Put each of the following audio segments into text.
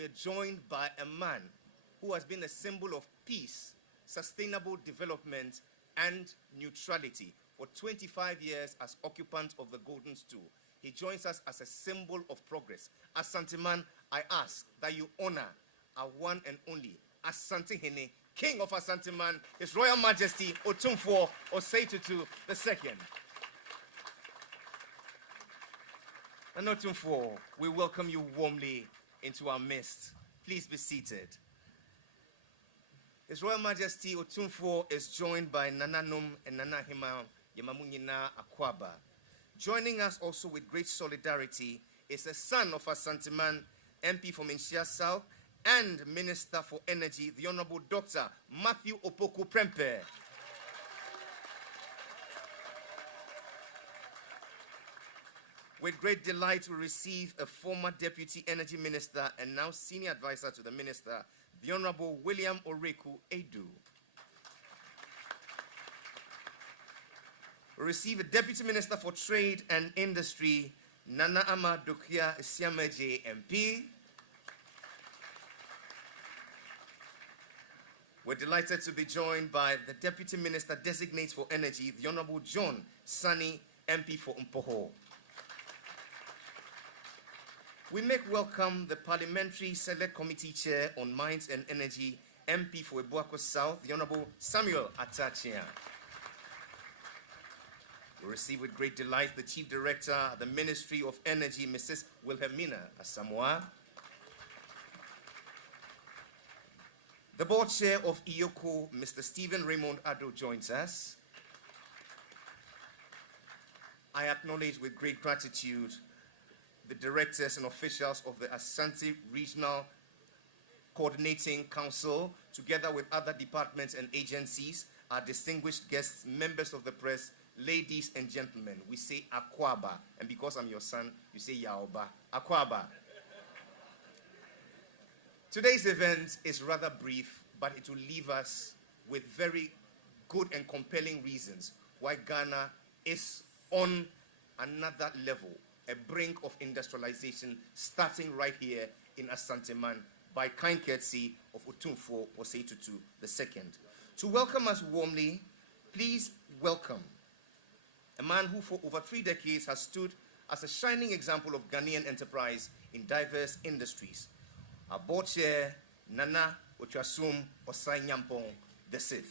we're joined by a man who has been a symbol of peace, sustainable development, and neutrality for 25 years as occupant of the Golden Stool. He joins us as a symbol of progress. Asanteman, I ask that you honor our one and only Asantehene, King of Asanteman, His Royal Majesty Otumfuo Osei Tutu II. And Otumfuo, we welcome you warmly into our midst. Please be seated. His Royal Majesty Otumfuo is joined by Nananom and Nanahima Yamamunyina Akwaba. Joining us also with great solidarity is a son of Asanteman, MP from Nhyia South, and Minister for Energy, the Honorable Dr. Matthew Opoku Prempeh. With great delight, we receive a former Deputy Energy Minister and now Senior Advisor to the Minister, the Honorable William Oreku Edu. We receive a Deputy Minister for Trade and Industry, Nana Ama Dokia Siameje MP. We're delighted to be joined by the Deputy Minister Designate for Energy, the Honorable John Sani, MP for Mpoho. We make welcome the Parliamentary Select Committee Chair on Mines and Energy, MP for Ebuako South, the Honorable Samuel Atachia. We receive with great delight the Chief Director of the Ministry of Energy, Mrs. Wilhelmina Asamoah. The Board Chair of IOCO, Mr. Stephen Raymond Addo, joins us. I acknowledge with great gratitude the directors and officials of the Asante Regional Coordinating Council, together with other departments and agencies, our distinguished guests, members of the press, ladies and gentlemen. We say Akwaba, and because I'm your son, you say Yaoba. Akwaba. Today's event is rather brief, but it will leave us with very good and compelling reasons why Ghana is on another level, a brink of industrialization, starting right here in Asanteman by kind courtesy of Otumfuo Osei Tutu II. To welcome us warmly, please welcome a man who for over 3 decades has stood as a shining example of Ghanaian enterprise in diverse industries. Our board chair, Nana Otwasum Osai Nyampong VI.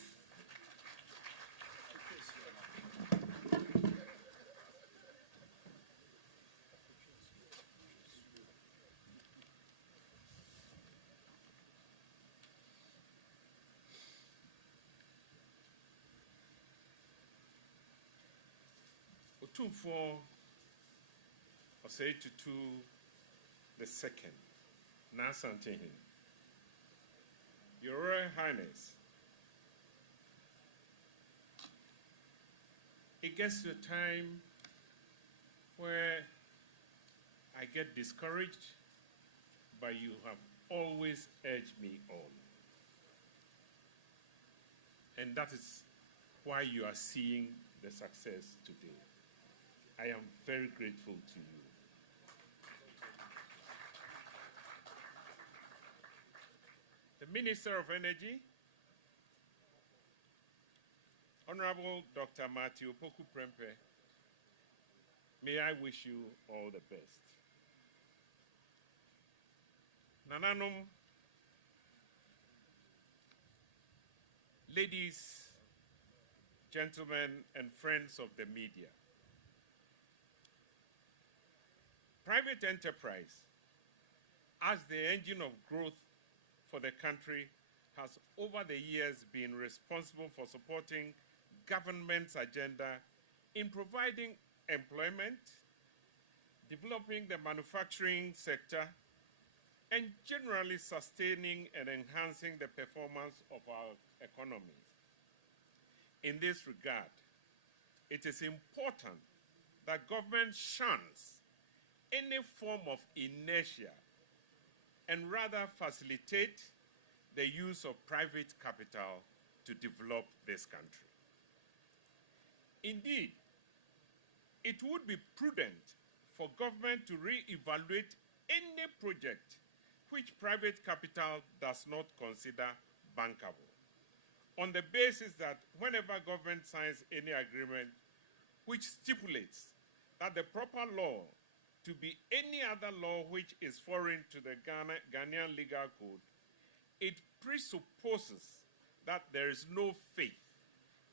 Otumfuo Osei Tutu II, Nasantehin. Your Royal Highness, it gets to a time where I get discouraged, but you have always urged me on. And that is why you are seeing the success today. I am very grateful to you. The Minister of Energy, Honorable Dr. Matthew Opoku Prempeh, may I wish you all the best. Nananom, ladies, gentlemen, and friends of the media, private enterprise, as the engine of growth for the country, has over the years been responsible for supporting government's agenda in providing employment, developing the manufacturing sector, and generally sustaining and enhancing the performance of our economies. In this regard, it is important that government shuns any form of inertia and rather facilitate the use of private capital to develop this country. Indeed, it would be prudent for government to re-evaluate any project which private capital does not consider bankable, on the basis that whenever government signs any agreement which stipulates that the proper law to be any other law which is foreign to the Ghanaian legal code, it presupposes that there is no faith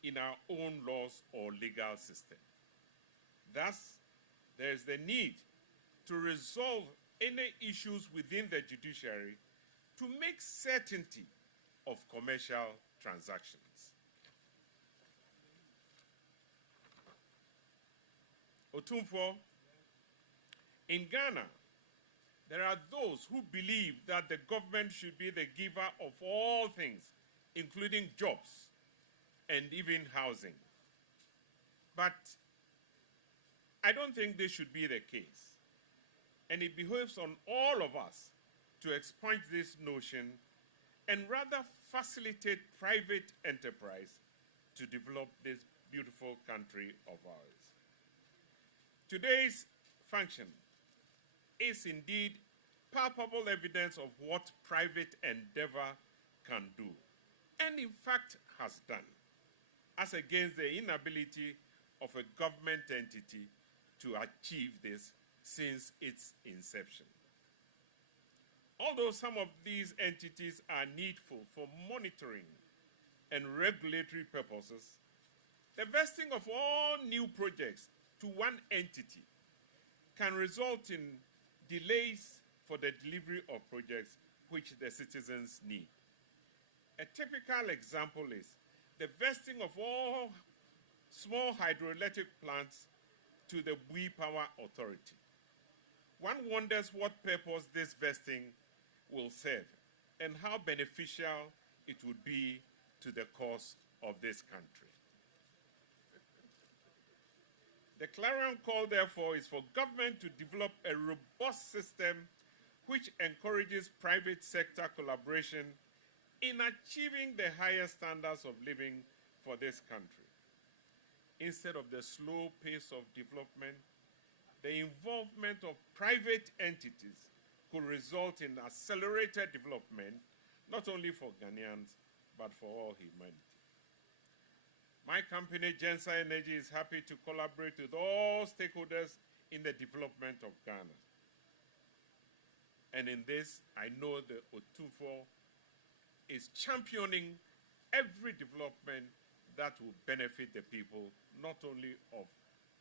in our own laws or legal system. Thus, there is the need to resolve any issues within the judiciary to make certainty of commercial transactions. Otumfo, in Ghana, there are those who believe that the government should be the giver of all things, including jobs and even housing. But I don't think this should be the case. And it behoves on all of us to expunge this notion and rather facilitate private enterprise to develop this beautiful country of ours. Today's function is indeed palpable evidence of what private endeavor can do, and in fact has done, as against the inability of a government entity to achieve this since its inception. Although some of these entities are needful for monitoring and regulatory purposes, the vesting of all new projects to one entity can result in delays for the delivery of projects which the citizens need. A typical example is the vesting of all small hydroelectric plants to the Bui Power Authority. One wonders what purpose this vesting will serve and how beneficial it would be to the cause of this country. The clarion call, therefore, is for government to develop a robust system which encourages private sector collaboration in achieving the highest standards of living for this country. Instead of the slow pace of development, the involvement of private entities could result in accelerated development, not only for Ghanaians, but for all humanity. My company, Genser Energy, is happy to collaborate with all stakeholders in the development of Ghana. And in this, I know that Otumfo is championing every development that will benefit the people, not only of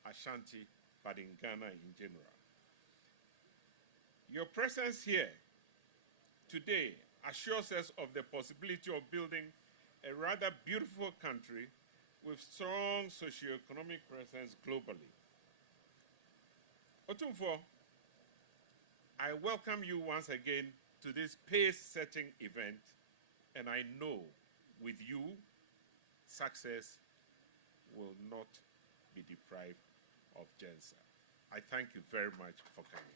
Ashanti, but in Ghana in general. Your presence here today assures us of the possibility of building a rather beautiful country with strong socioeconomic presence globally. Otumfo, I welcome you once again to this pace-setting event, and I know with you, success will not be deprived of Genser. I thank you very much for coming.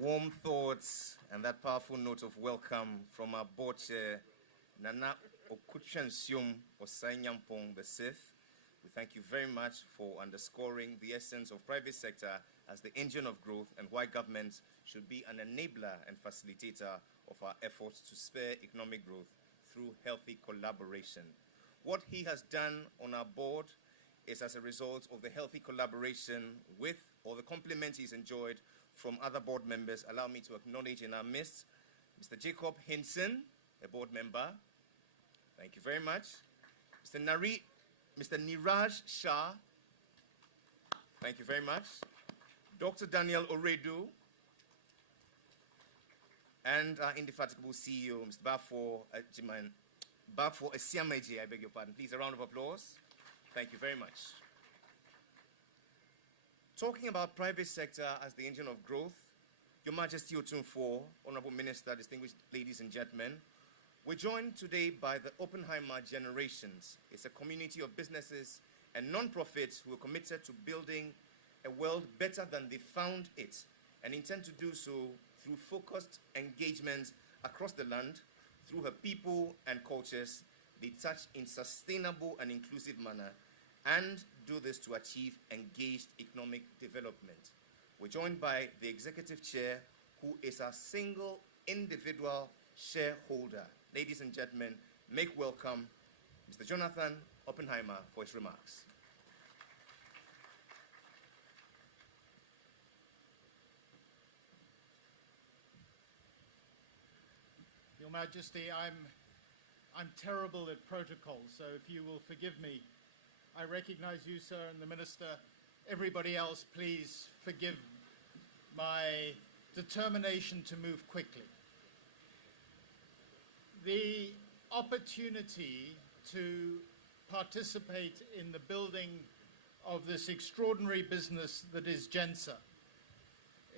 Warm thoughts and that powerful note of welcome from our board chair, Nana Okuchensium Osainyampong VI. We thank you very much for underscoring the essence of private sector as the engine of growth and why government should be an enabler and facilitator of our efforts to spur economic growth through healthy collaboration. What he has done on our board is as a result of the healthy collaboration with or the complement he's enjoyed from other board members. Allow me to acknowledge in our midst Mr. Jacob Hinson, a board member. Thank you very much. Mr. Niraj Shah. Thank you very much. Dr. Daniel Oredu. And our indefatigable CEO, Mr. Bafo Esiameji, I beg your pardon. Please, a round of applause. Thank you very much. Talking about private sector as the engine of growth, Your Majesty Otumfo, Honorable Minister, distinguished ladies and gentlemen, we're joined today by the Oppenheimer Generations. It's a community of businesses and non-profits who are committed to building a world better than they found it and intend to do so through focused engagement across the land, through her people and cultures they touch in sustainable and inclusive manner, and do this to achieve engaged economic development. We're joined by the executive chair, who is a single individual shareholder. Ladies and gentlemen, make welcome Mr. Jonathan Oppenheimer for his remarks. Your Majesty, I'm terrible at protocol, so if you will forgive me, I recognize you, sir, and the Minister. Everybody else, please forgive my determination to move quickly. The opportunity to participate in the building of this extraordinary business that is Genser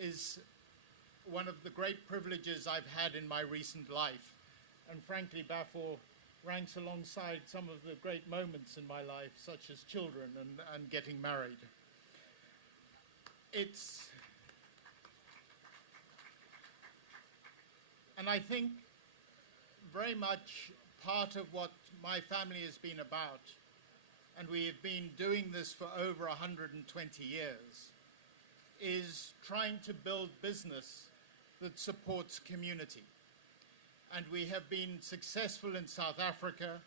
is one of the great privileges I've had in my recent life. And frankly, Bafor ranks alongside some of the great moments in my life, such as children and getting married. And I think very much part of what my family has been about, and we have been doing this for over 120 years, is trying to build business that supports community. And we have been successful in South Africa,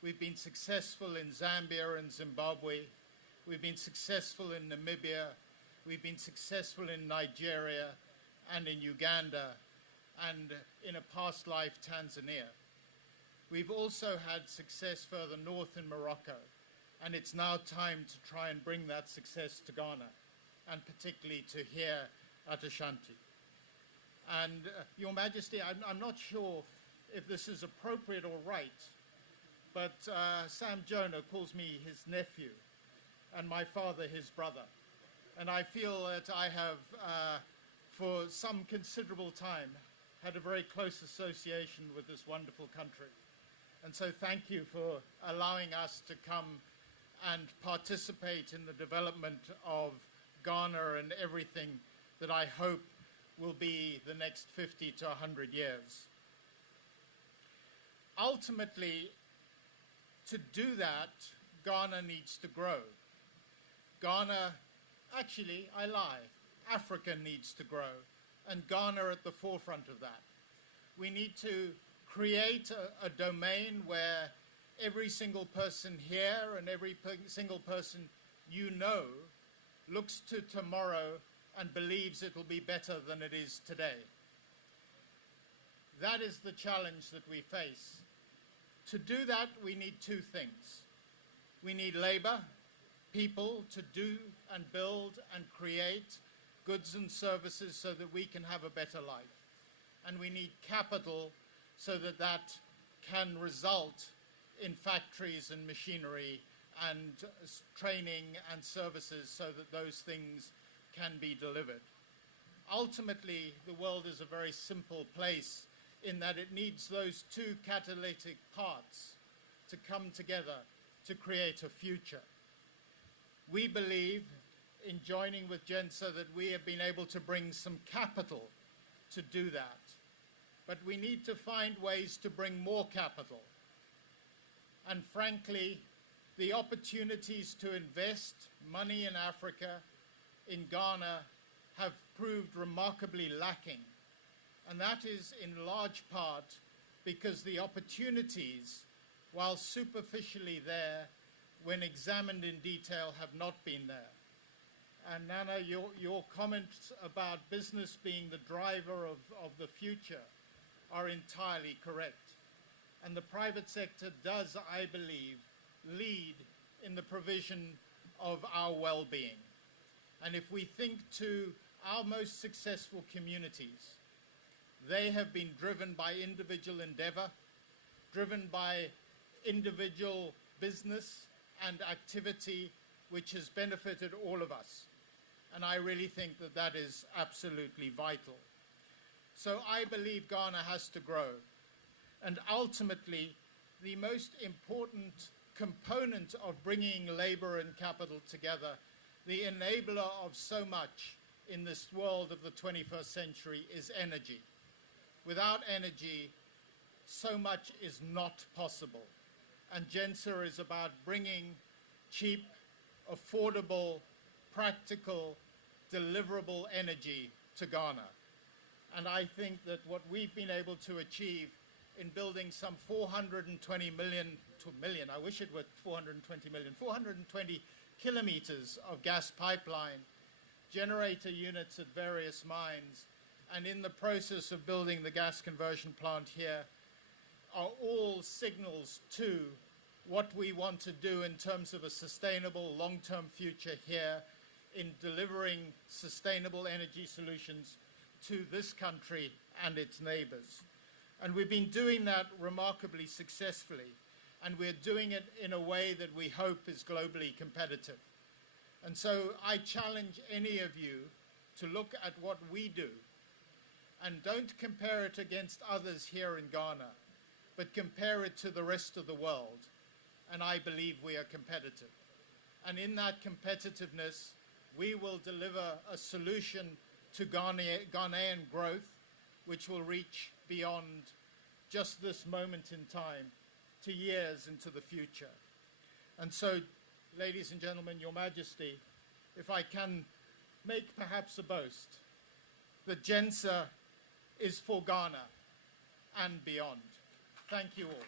we've been successful in Zambia and Zimbabwe, we've been successful in Namibia, we've been successful in Nigeria and in Uganda, and in a past life, Tanzania. We've also had success further north in Morocco, and it's now time to try and bring that success to Ghana, and particularly to here at Ashanti. And Your Majesty, I'm not sure if this is appropriate or right, but Sam Jonah calls me his nephew, and my father his brother. And I feel that I have, for some considerable time, had a very close association with this wonderful country. And so thank you for allowing us to come and participate in the development of Ghana and everything that I hope will be the next 50 to 100 years. Ultimately, to do that, Ghana needs to grow. Actually, I lie. Africa needs to grow, and Ghana at the forefront of that. We need to create a domain where every single person here and every single person you know looks to tomorrow and believes it will be better than it is today. That is the challenge that we face. To do that, we need two things. We need labor, people to do and build and create goods and services so that we can have a better life. And we need capital so that that can result in factories and machinery and training and services so that those things can be delivered. Ultimately, the world is a very simple place in that it needs those two catalytic parts to come together to create a future. We believe, in joining with Genser, that we have been able to bring some capital to do that. But we need to find ways to bring more capital. And frankly, the opportunities to invest money in Africa, in Ghana, have proved remarkably lacking. And that is in large part because the opportunities, while superficially there, when examined in detail, have not been there. And Nana, your comments about business being the driver of the future are entirely correct. And the private sector does, I believe, lead in the provision of our well-being. And if we think to our most successful communities, they have been driven by individual endeavor, driven by individual business and activity, which has benefited all of us. And I really think that that is absolutely vital. So I believe Ghana has to grow. And ultimately, the most important component of bringing labor and capital together, the enabler of so much in this world of the 21st century, is energy. Without energy, so much is not possible. And Genser is about bringing cheap, affordable, practical deliverable energy to Ghana. And I think that what we've been able to achieve in building some 420 million, I wish it were 420 million, 420 kilometers of gas pipeline, generator units at various mines, and in the process of building the gas conversion plant here, are all signals to what we want to do in terms of a sustainable long-term future here in delivering sustainable energy solutions to this country and its neighbors. And we've been doing that remarkably successfully, and we're doing it in a way that we hope is globally competitive. And so I challenge any of you to look at what we do, and don't compare it against others here in Ghana, but compare it to the rest of the world, and I believe we are competitive. And in that competitiveness, we will deliver a solution to Ghanaian growth, which will reach beyond just this moment in time to years into the future. And so, ladies and gentlemen, Your Majesty, if I can make perhaps a boast, that Genser is for Ghana and beyond. Thank you all.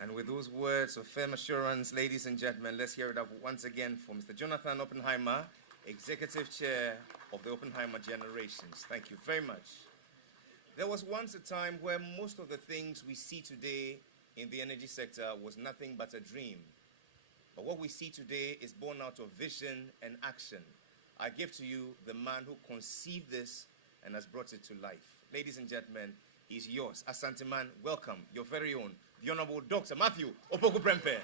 And with those words of firm assurance, ladies and gentlemen, let's hear it up once again for Mr. Jonathan Oppenheimer, Executive Chair of the Oppenheimer Generations. Thank you very much. There was once a time where most of the things we see today in the energy sector was nothing but a dream. But what we see today is born out of vision and action. I give to you the man who conceived this and has brought it to life. Ladies and gentlemen, he's yours. Asante man, welcome, your very own, the Honorable Dr. Matthew Opoku Prempeh.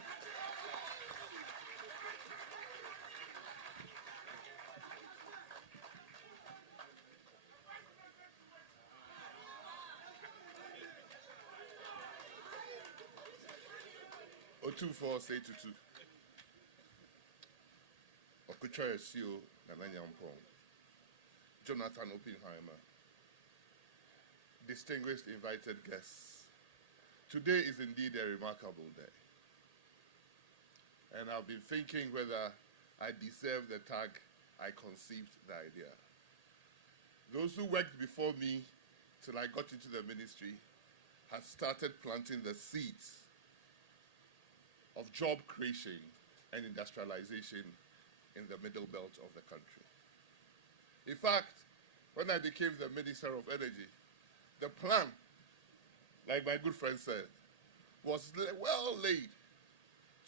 O24 say to Gyegyetreso Nananyampong, Jonathan Oppenheimer, distinguished invited guests. Today is indeed a remarkable day. And I've been thinking whether I deserve the tag I conceived the idea. Those who worked before me till I got into the ministry had started planting the seeds of job creation and industrialization in the middle belt of the country. In fact, when I became the Minister of Energy, the plan, like my good friend said, was well laid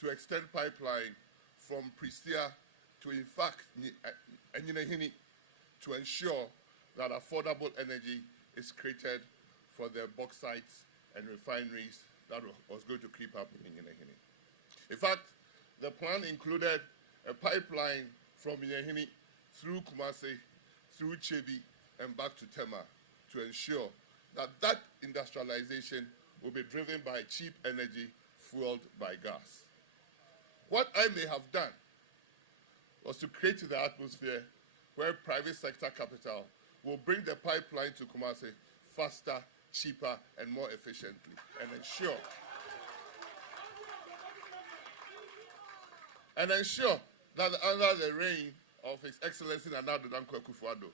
to extend pipeline from Pristia to, in fact, Enyinahini, to ensure that affordable energy is created for the bauxites and refineries that was going to creep up in Enyinahini. In fact, the plan included a pipeline from Enyinahini through Kumasi, through Chebi, and back to Tema to ensure that that industrialization will be driven by cheap energy fueled by gas. What I may have done was to create the atmosphere where private sector capital will bring the pipeline to Kumasi faster, cheaper, and more efficiently, and ensure that under the reign of His Excellency Nana Addo Dankwa Akufo-Addo,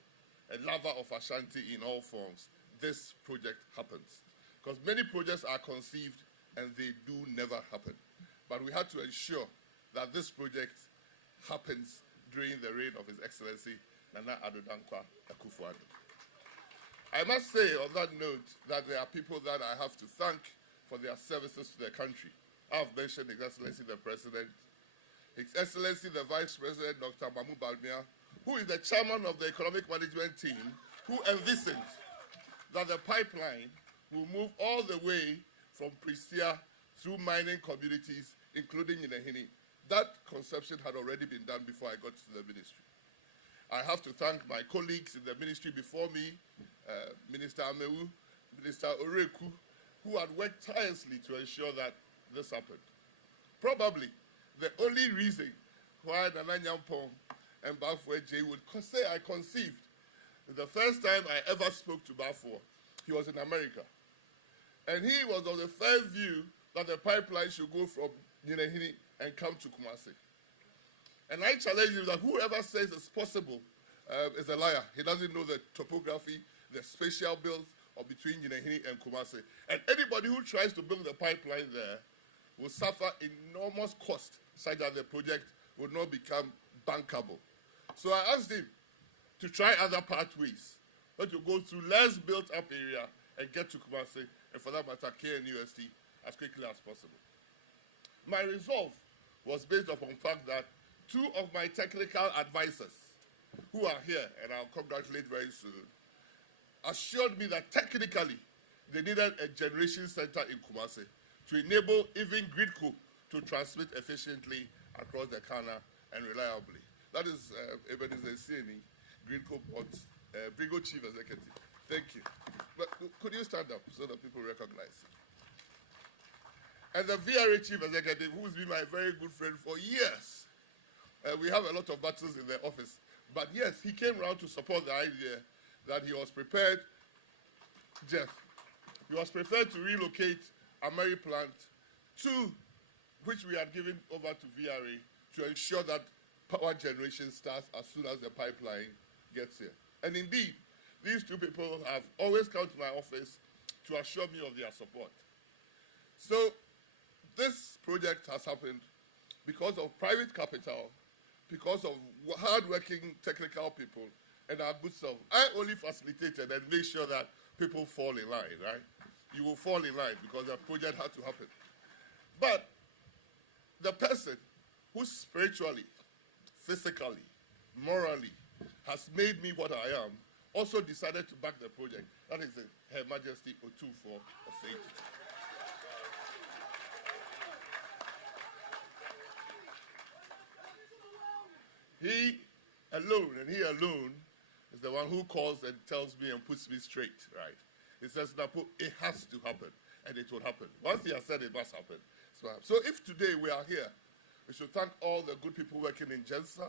a lover of Ashanti in all forms, this project happens. Because many projects are conceived and they do never happen. But we had to ensure that this project happens during the reign of His Excellency Nana Addo Dankwa Akufo-Addo. I must say on that note that there are people that I have to thank for their services to the country. I've mentioned His Excellency the President, His Excellency the Vice President, Dr. Mamu Bawumia, who is the chairman of the Economic Management Team, who envisioned that the pipeline will move all the way from Pristia through mining communities, including Enyinahini. That conception had already been done before I got to the ministry. I have to thank my colleagues in the ministry before me, Minister Amewu, Minister Oreku, who had worked tirelessly to ensure that this happened. Probably the only reason why Nana Nyampong and Bafo J would say I conceived, the first time I ever spoke to Bafo, he was in America. And he was of the firm view that the pipeline should go from Nyinahini and come to Kumasi. And I challenge you that whoever says it's possible is a liar. He doesn't know the topography, the spatial build of between Nyinahini and Kumasi. And anybody who tries to build a pipeline there will suffer enormous cost such that the project will not become bankable. So I asked him to try other pathways, but to go through less built-up area and get to Kumasi, and for that matter, KNUST, as quickly as possible. My resolve was based upon the fact that two of my technical advisors, who are here, and I'll congratulate very soon, assured me that technically they needed a generation center in Kumasi to enable even Gridco to transmit efficiently across the Ghana and reliably. That is Ebenezer Sieni, Gridco Brigo Chief Executive. Thank you. But could you stand up so that people recognize you? And the VRA Chief Executive, who's been my very good friend for years. We have a lot of battles in the office. But yes, he came around to support the idea that he was prepared, Jeff, he was prepared to relocate a Mary plant to which we had given over to VRA to ensure that power generation starts as soon as the pipeline gets here. And indeed, these two people have always come to my office to assure me of their support. So this project has happened because of private capital, because of hard-working technical people, and our good self. I only facilitated and made sure that people fall in line, right? You will fall in line because the project had to happen. But the person who spiritually, physically, morally has made me what I am also decided to back the project. That is Her Majesty Otufo of Faith. He alone, and he alone, is the one who calls and tells me and puts me straight, right? He says, Napo, it has to happen, and it will happen. Once he has said it must happen. So if today we are here, we should thank all the good people working in Genser,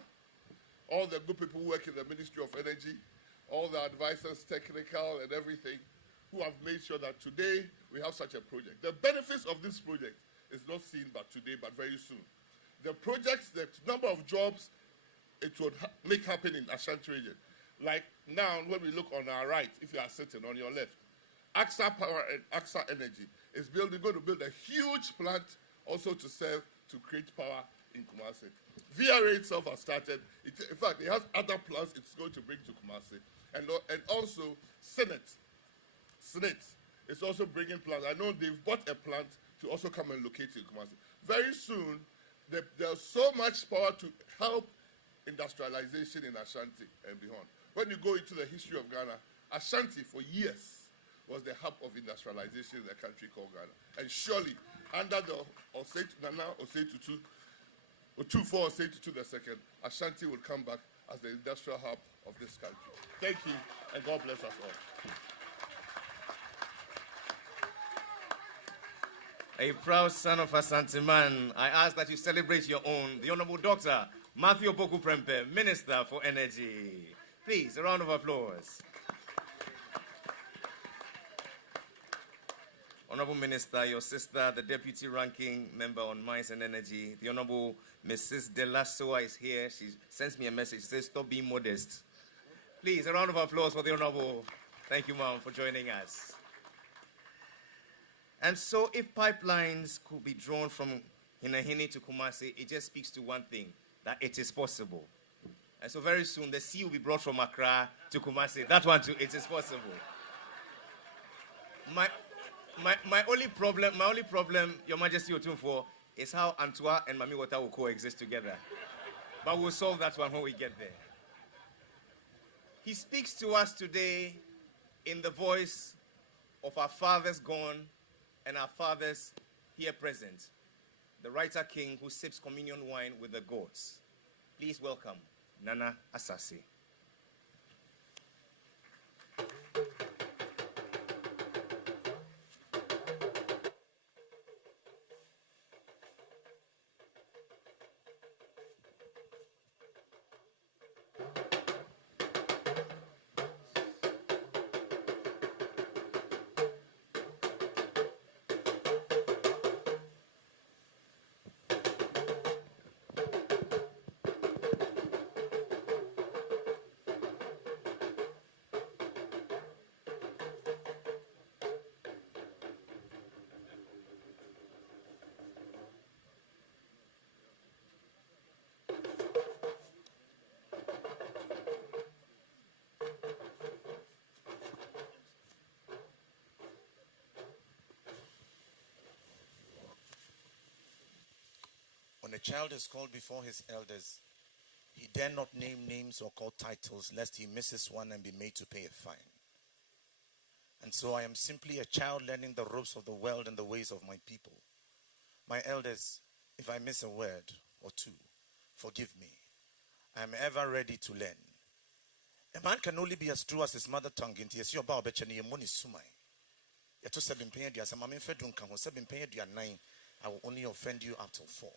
all the good people who work in the Ministry of Energy, all the advisors, technical and everything, who have made sure that today we have such a project. The benefits of this project is not seen but today, but very soon. The projects, the number of jobs it would make happen in Ashanti region. Like now, when we look on our right, if you are sitting on your left, AXA Power and AXA Energy is going to build a huge plant also to serve, to create power in Kumasi. VRA itself has started. In fact, it has other plants it's going to bring to Kumasi. And also, Senate is also bringing plants. I know they've bought a plant to also come and locate in Kumasi. Very soon, there's so much power to help industrialization in Ashanti and beyond. When you go into the history of Ghana, Ashanti for years was the hub of industrialization in the country called Ghana. And surely, under the Nana Osei-Tutu, Otufo Osei-Tutu II, Ashanti will come back as the industrial hub of this country. Thank you, and God bless us all. A proud son of Asante man, I ask that you celebrate your own, the Honorable Dr. Matthew Opoku Prempeh, Minister for Energy. Please, a round of applause. Honorable Minister, your sister, the Deputy Ranking Member on Mines and Energy, the Honorable Mrs. Delasoa is here. She sends me a message. She says, stop being modest. Please, a round of applause for the Honorable. Thank you, ma'am, for joining us. And so if pipelines could be drawn from Hinahini to Kumasi, it just speaks to one thing, that it is possible. And so very soon, the sea will be brought from Accra to Kumasi. That one too, it is possible. My only problem, Your Majesty Otumfuo, is how Antwa and Mami Water will coexist together. But we'll solve that one when we get there. He speaks to us today in the voice of our fathers gone and our fathers here present, the writer king who sips communion wine with the gods. Please welcome Nana Asase. When a child is called before his elders, he dare not name names or call titles, lest he misses one and be made to pay a fine. And so I am simply a child learning the ropes of the world and the ways of my people. My elders, if I miss a word or two, forgive me. I am ever ready to learn. A man can only be as true as his mother tongue. I will only offend you up till 4.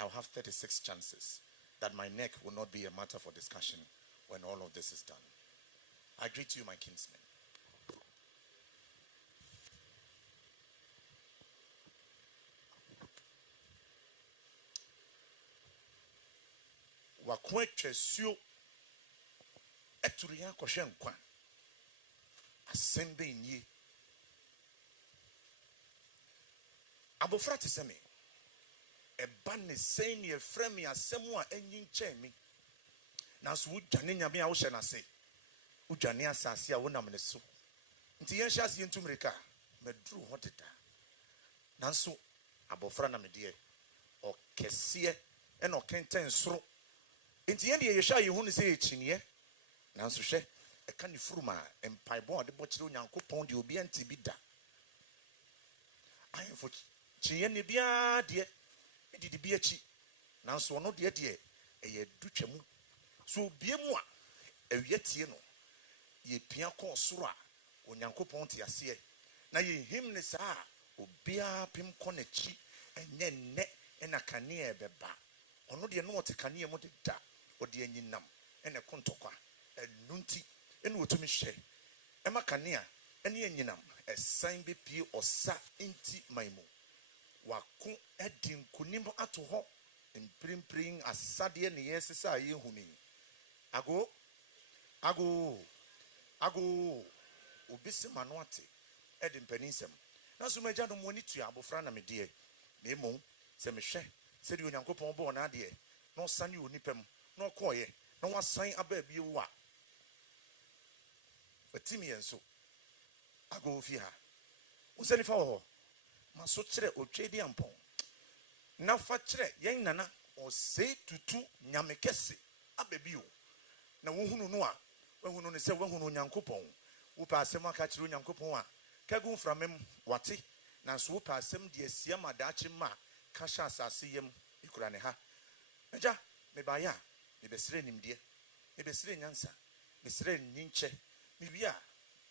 I will have 36 chances that my neck will not be a matter for discussion when all of this is done. I greet you, my kinsmen. Gyegyetreso eturia kohwe nkwa asembe nyi abofra te se me eba ne sen ne frame asemu a enyi nche me na so udwane nyame a wo hye na se udwane asase a wonam ne so nti yen hye ase ntumrika meduru ho deda nanso abofra na me de o kese e no kenten soro nti yen de ye hye ayehu ne se echinie nanso hye e ka ne furuma empaibo de bochire onyankopon de obi anti bi da ayefo chiye ne bia de edidi bi achi nanso ono de eye dutwamu so bie mu a awiatie no ye pia ko soro a onyankopon te ase na ye him ne saa obia pem ko na chi enye nne na kane ebeba ono de no wote kane mu de da ode anyinam ene kontokwa enunti ene wotumi hye ema kane a ene anyinam esan be pie osa enti maimu wako edin kunim ato ho imprimpring asade ne yesesa ye huni ago obisi manoate edin peninsem na so meja no moni tua abofra na medie memo se mehwe se de onyankopon bo na ade no sane onipam no koye na wasan aba bie wo a batimi enso ago fi ha usani fa ho maso kire otwedi ampon na fa kire yen nana o sei tutu nyame kese ababio na wohunu no a wohunu ne se wohunu onyankopon wo pa asem aka kire onyankopon a kagun framem wate na so wo pa asem de asia madachi ma kasha asase yem ikura ne ha aja me ba ya me besire nimde me besire nyansa me besire nyinche me bia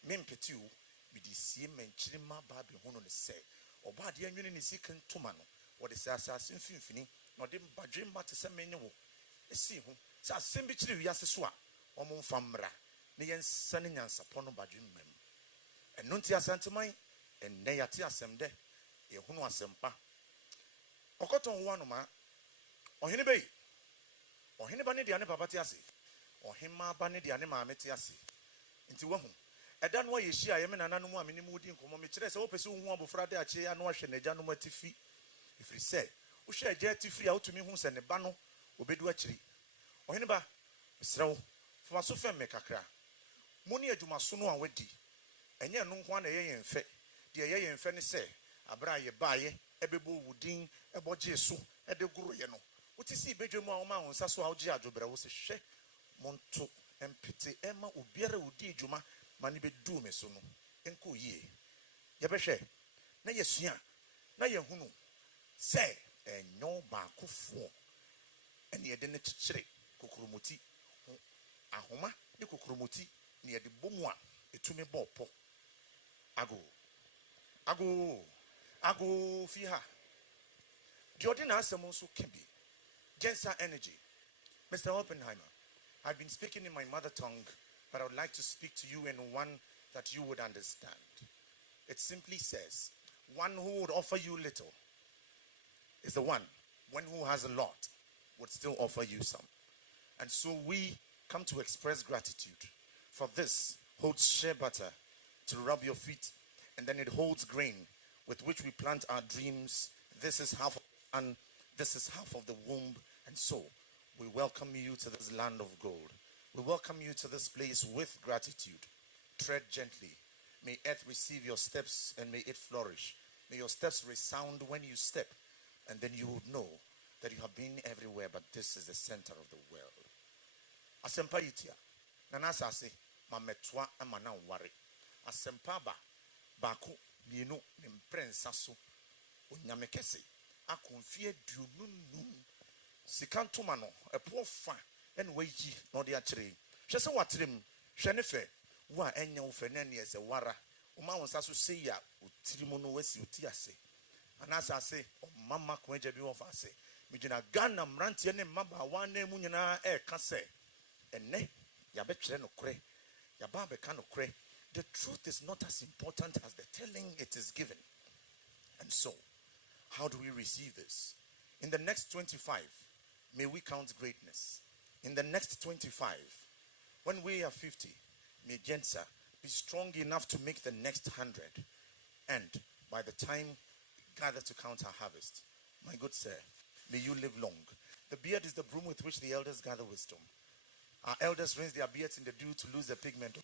me mpeti wo me di sie menchiri ma ba be hono ne se oba de anwene ne sika ntoma no wo de asase mfimfini no de badwe mate se menye wo esi ho sa asem bi kire wiase so a omo mfa mra ne yensa ne nyansa pono badwe mmam eno nti asanteman enne yate asem de ye hono asempa okoton wo anoma ohene bei ohene ba ne de ane papa te ase ohema ba ne de ane maame te ase nti wo ho eda no ye hia ye me nana no mu amene mu di nkomo me kire se wo pese wo hu abofra de ache ya no ahwe na gya no matifi ifri se wo hwe gya tifri a wotumi hu se ne ba no obedu akiri ohene ba srew fa so fem me kakra moni adwuma so no a wadi enye no nko na ye yemfe de ye yemfe ne se abra ye baaye ebebo wudin eboje so ede guru ye no wotisi bedwemu a wo ma ho nsa so a woje adwobra wo se hwe monto empete ema obiara wudi adwuma mani be du me so no enko yie ye behwe na yesua na yehunu se enyo ba kofo ene ye de ne kikire kokromoti ahoma ne kokromoti ne ye de bomu a etumi bopo ago fi ha the ordinary asem so can be Genser energy. Mr. Oppenheimer, I've been speaking in my mother tongue, but I would like to speak to you in one that you would understand. It simply says, one who would offer you little is the one who has a lot would still offer you some. And so we come to express gratitude. For this holds shea butter to rub your feet, and then it holds grain with which we plant our dreams. This is half of the sun, this is half of the womb, and so we welcome you to this land of gold. We welcome you to this place with gratitude. Tread gently. May earth receive your steps and may it flourish. May your steps resound when you step, and then you would know that you have been everywhere, but this is the center of the world. Asempa yitia. Nana sase mametwa amana ware. Asempa baku mienu nimprensa so. Onyamekese akonfie duonunum sikantoma no epo fa ene wayi no de akire hwese watrem hwe ne fe wo a enya wo fe na ne ese wara o ma wonsa so sei a otirimu no wasi oti ase anasa ase o mama ko agya bi wo fa ase midina Ghana mrantie ne maba wa na mu nyina e ka se enne ya betwere no kore ya ba be ka no kore. The truth is not as important as the telling it is given. And so, how do we receive this? In the next 25, may we count greatness. In the next 25, when we are 50, may Genser be strong enough to make the next 100. And by the time we gather to count our harvest, my good sir, may you live long. The beard is the broom with which the elders gather wisdom. Our elders rinse their beards in the dew to lose the pigment.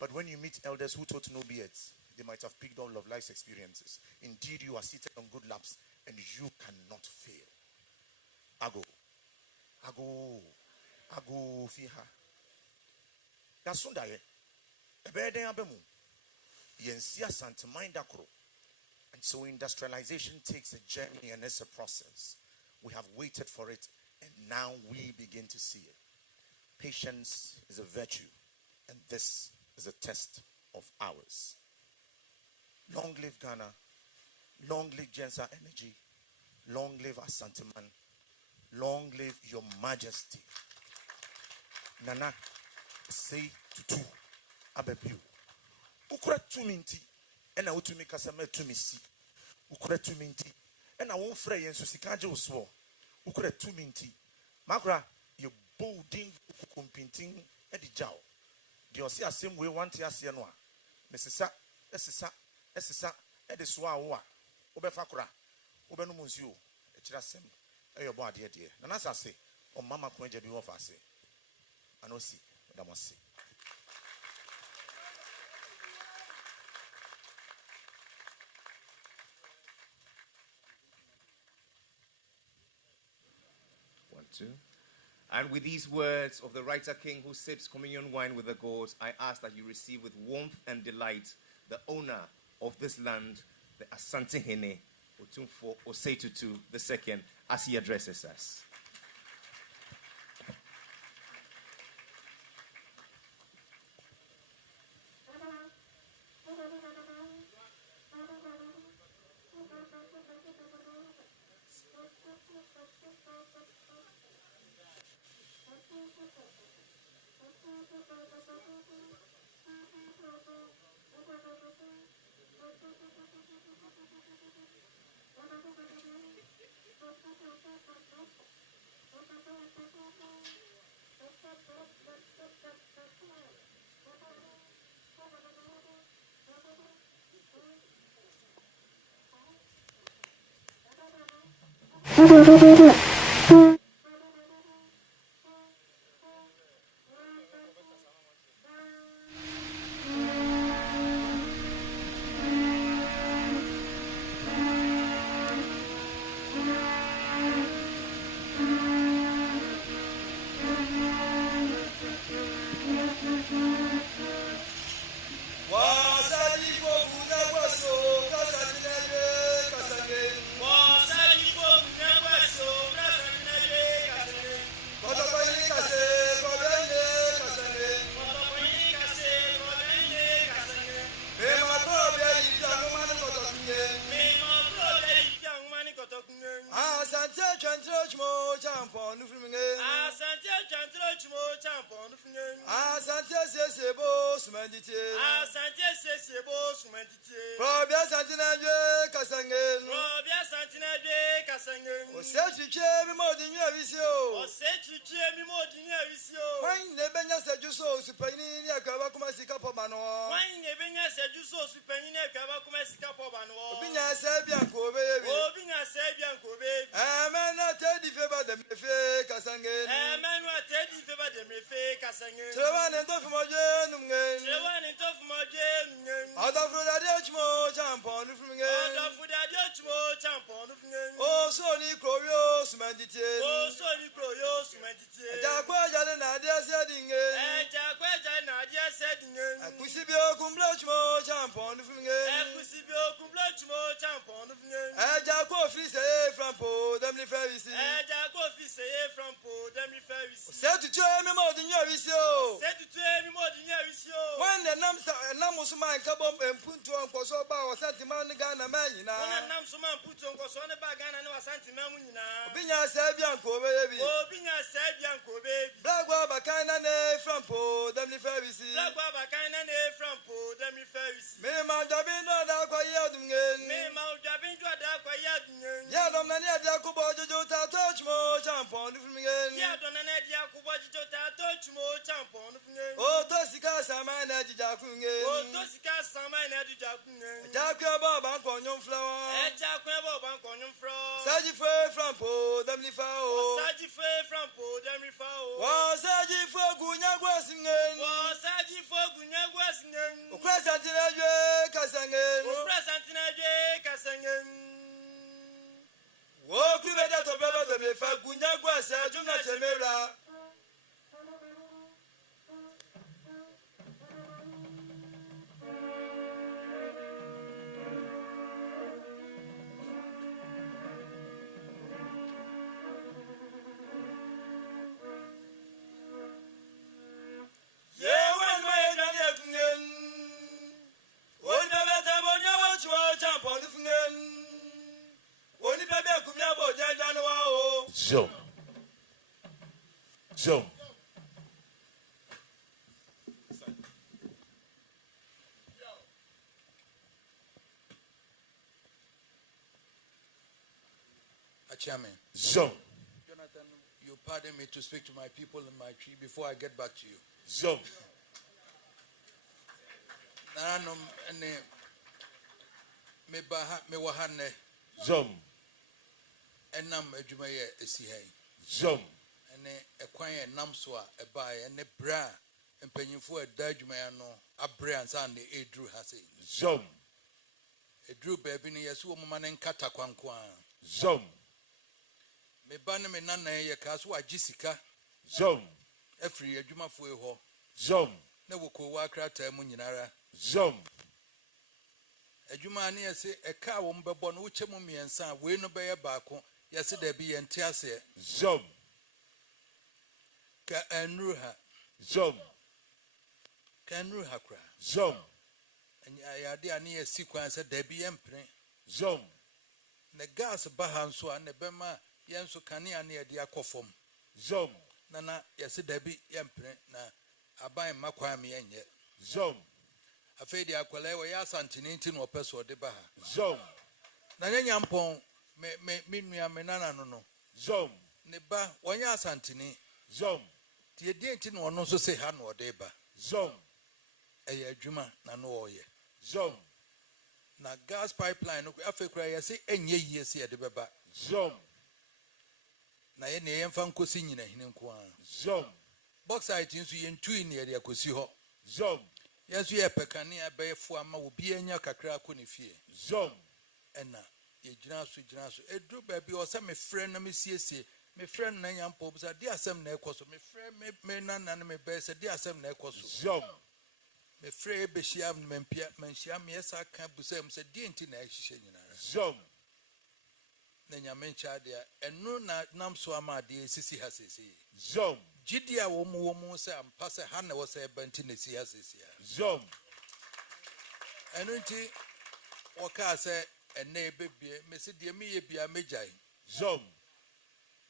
But when you meet elders who taught no beards, they might have picked all of life's experiences. Indeed, you are seated on good laps, and you cannot fail. Ago fiha. Yasundaye. Ebeden abemu. Yensia santiminda kro. And so industrialization takes a journey and it's a process. We have waited for it, and now we begin to see it. Patience is a virtue, and this is a test of ours. Long live Ghana. Long live Genser Energy. Long live Asanteman. Long live your majesty. Nana, say to abebu. Ukura tuminti. Ena utumi kasame tumisi. Ukura tuminti. Ena won frey enso sikaje oswo. Ukura tuminti. Makura you bolding kukumpinting edi jao. The osi asem we want to ase no a. Mesesa esisa edeswa wo a. Obefa kura. Obenu munsuo. Echira sem. Eyo bo ade de. Na nasa se o mama ko agya bi wo fa se. Anosi, odamosi. One, two. And with these words of the writer king who sips communion wine with the gods, I ask that you receive with warmth and delight the owner of this land, the Asante Hene, Otumfo Osei-Tutu II, as he addresses us. When the Namus man Kabom and Punto and Kosoba or Santiman Gana Manina, Binya Sabianco, baby. Binya Sabianco, baby. Black Baba Kana from Po, Demi Ferris. Black Baba Kana from Po, Demi Ferris. Mema Dabino Daquayadum. Mema Dabino Daquayadum. Yadomania Jacobo Jota touch more champon from again. Yadonania Jacobo Jota touch more champon. Oh, Tosika Samana Jacunga. Oh, Tosika Samana Jacunga. Jacaba Bank on your flower. Jacaba Bank on your floor. Sagife from Po, Demi Fao. Sagife from Po, Demi Fao. Was Sagife Gunya Wassingen. Was Sagife Gunya Wassingen. Presentina Casangen. Presentina Casangen. Walk with that of Baba de Fagunya Guassa, Juna Temera. Zoom. Chairman. Zoom. Jonathan, you pardon me to speak to my people in my tree before I get back to you. Zoom. Naranum ene me wahane. Zoom. Enam adwumaye esi hai. Zoom. Ene ekwan enam so a ebae ene bra empanyimfo eda adwumaya no abre ansa na edru ha sei. Zoom. Edru baabi ne yeso wo mama ne nkata kwanko a. Zoom. Me ba ne me nana ye ka so agisika. Zoom. Efri adwumafo e ho. Zoom. Na woko wa krata mu nyinara. Zoom. Adwuma ne yese eka wo mbebo no wo chemu miensa we no be ye baako yese da bi ye nte ase. Zoom. Ka enruha. Zoom. Ka enruha kra. Zoom. Anya ade ane yesi kwan se da bi ye mpre. Zoom. Ne gas baha nso a ne bema ye nso kane ane ye de akofom. Zoom. Na yese da bi ye mpre na aban makwa me yenye. Zoom. Afedi akwala we ya santini nti no peso de baha. Zoom. Na nyampon me nua me nana no. Zoom. Ne ba wonya santini. Zoom. Ti edi nti no no so se ha no de ba. Zoom. Eye adwuma na no oye. Zoom. Na gas pipeline no afekura ye se enye yie se de beba. Zoom. Na ye ne yemfa nkosi nyina hine nko a. Zoom. Bauxite nso ye ntui ne ye akosi ho. Zoom. Yesu ye pekane abeyefo ama obi anya kakra ko ne fie. Zoom. Ena ye gyina so edu ba bi o se me frɛ na me siesie me frɛ na nyampo busa di asɛm na ekoso me frɛ me nana na me be se di asɛm na ekoso. Zoom. Me frɛ be hia me mpia manhia me yesa ka busa me se di enti na ahihye nyinara. Zoom. Na nyame ncha de enu na nam so ama de sisi ha sisi. Zoom. Gidia wo mu se ampa se ha na wo se banti na si ha sisi. Zoom. Enu nti wo ka se ene bebie me se de me ye bia mejai. Zoom.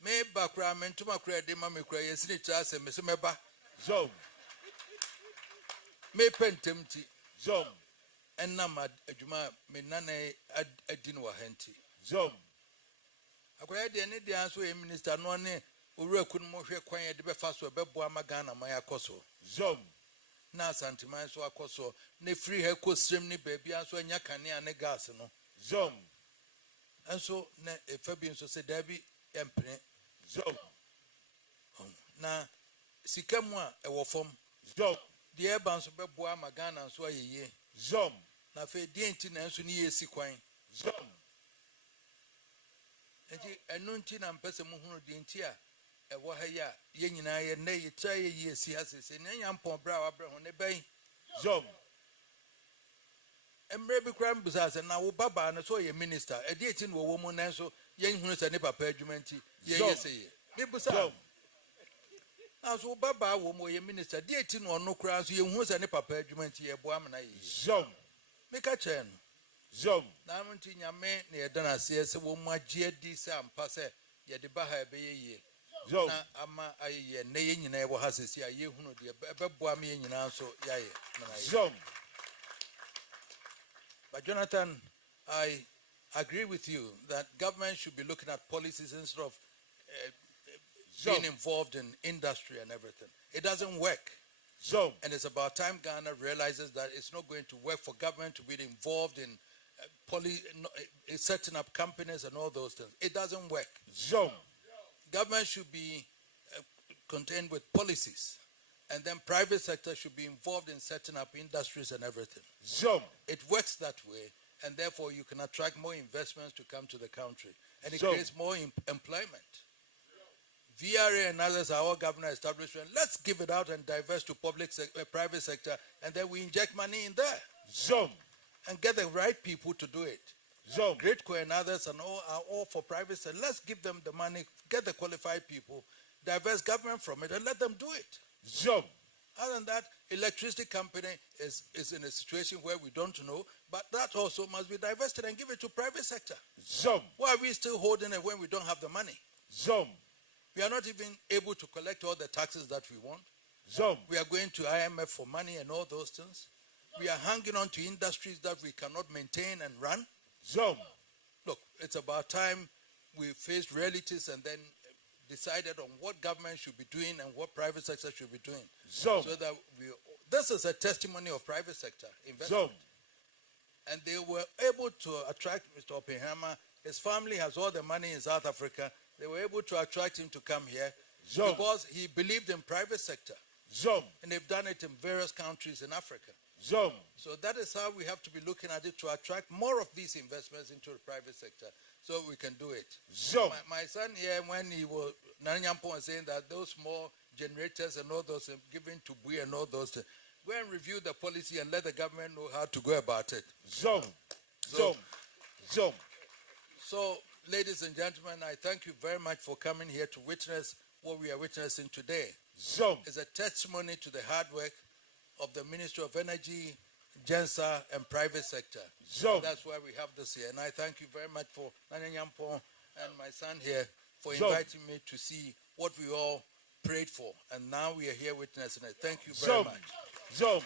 Me bakra me ntuma kra de ma me kra ye sini tra se me se meba. Zoom. Me pentem ti. Zoom. Enam adwuma me nana adin wa hanti. Zoom. Akwa de ne de anso ye minister no ne owura kun mo hwe kwan ye de be fa so be boa magana ma yakoso. Zoom. Na santiman so akoso ne free he ko srem ne baabi anso anya kane ane gas no. Zoom. Anso na efa bi nso se da bi empre. Zoom. Na sikamu a ewo fom. Zoom. De e ba nso be boa magana nso ayeye. Zoom. Na fe de enti na nso ne yesi kwan. Zoom. Enti enu nti na mpese mu hunu de enti a wahaya yenina ye ne ye try ye si asese ne nyampon bra wa bra ho ne ben Jom. emre bi kram busase na wo baba na so ye minister e de eti no wo mu na so ye nhunu se ne papa adwumanti ye yese ye bi busa Jom. na so baba wo mu ye minister de eti no no kra so ye nhunu se ne papa adwumanti ye bo amna ye Jom. meka chen Jom. na mti nyame na ye dana se se wo mu agye di se ampa se ye de ba ha be ye Jom. na ama aye ne ye nyina ye bo ha sesi a ye hunu de be bo am ye nyina so ya ye na ye Jom. But Jonathan, I agree with you that government should be looking at policies instead of being involved in industry and everything. It doesn't work. Jom. And it's about time Ghana realizes that it's not going to work for government to be involved in setting up companies and all those things. It doesn't work. Jom. Government should be contained with policies. And then private sector should be involved in setting up industries and everything. Jom. It works that way, and therefore you can attract more investments to come to the country. And it Jom. creates more employment. VRA and others are all government establishments. Let's give it out and divest to private sector, and then we inject money in there. Jom. And get the right people to do it. Jom. GreatCo and others are all for private sector. Let's give them the money, get the qualified people, divest government from it, and let them do it. Jom. Other than that, electricity company is in a situation where we don't know, but that also must be divested and give it to private sector. Jom. Why are we still holding it when we don't have the money? Jom. We are not even able to collect all the taxes that we want. Jom. We are going to IMF for money and all those things. We are hanging on to industries that we cannot maintain and run. Jom. Look, it's about time we faced realities and then decided on what government should be doing and what private sector should be doing. Jom. So that this is a testimony of private sector investment. Jom. And they were able to attract Mr. Oppenheimer. His family has all the money in South Africa. They were able to attract him to come here Jom. because he believed in private sector. Jom. And they've done it in various countries in Africa. Jom. So that is how we have to be looking at it to attract more of these investments into the private sector so we can do it. Jom. My son here, when he was, Nanyampo was saying that those small generators and all those given to Bui and all those things, go and review the policy and let the government know how to go about it. Jom. Jom. Jom. So, ladies and gentlemen, I thank you very much for coming here to witness what we are witnessing today. Jom. It's a testimony to the hard work of the Ministry of Energy, Genser, and private sector. Jom. That's why we have this here. And I thank you very much for Nana Nyampo and my son here for Jom. inviting me to see what we all prayed for. And now we are here witnessing it. Thank you very Jom. much. Jom.